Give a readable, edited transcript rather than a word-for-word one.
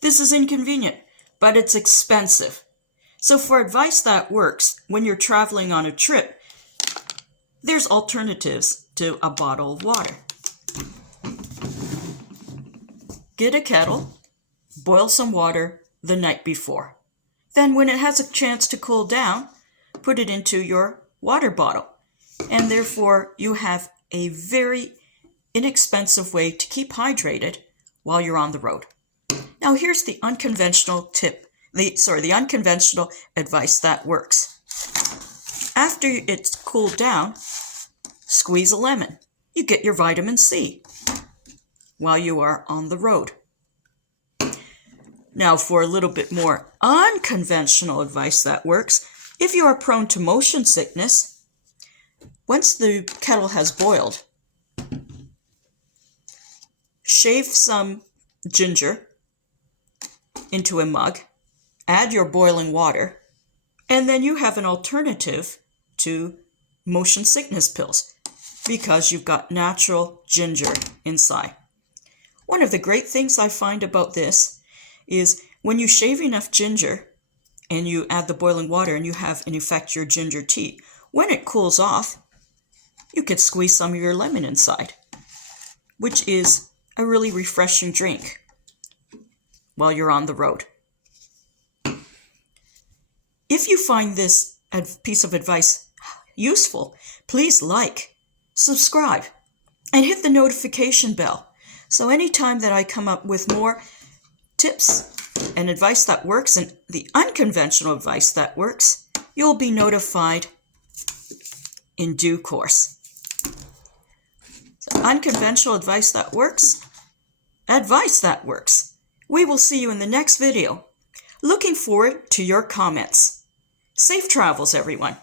This is inconvenient, but it's expensive. So for advice that works when you're traveling on a trip, there's alternatives to a bottle of water. Get a kettle, boil some water the night before. Then when it has a chance to cool down, put it into your water bottle. And therefore you have a very inexpensive way to keep hydrated while you're on the road. Now here's the unconventional the unconventional advice that works. After it's cooled down, squeeze a lemon. You get your vitamin C while you are on the road. Now for a little bit more unconventional advice that works, if you are prone to motion sickness, once the kettle has boiled, shave some ginger into a mug, add your boiling water, and then you have an alternative to motion sickness pills because you've got natural ginger inside. One of the great things I find about this is when you shave enough ginger and you add the boiling water and you have in effect your ginger tea, when it cools off, you could squeeze some of your lemon inside, which is a really refreshing drink while you're on the road. If you find this piece of advice useful, please like, subscribe, and hit the notification bell. So anytime that I come up with more tips and advice that works and the unconventional advice that works, you'll be notified in due course. So unconventional advice that works, advice that works. We will see you in the next video. Looking forward to your comments. Safe travels, everyone.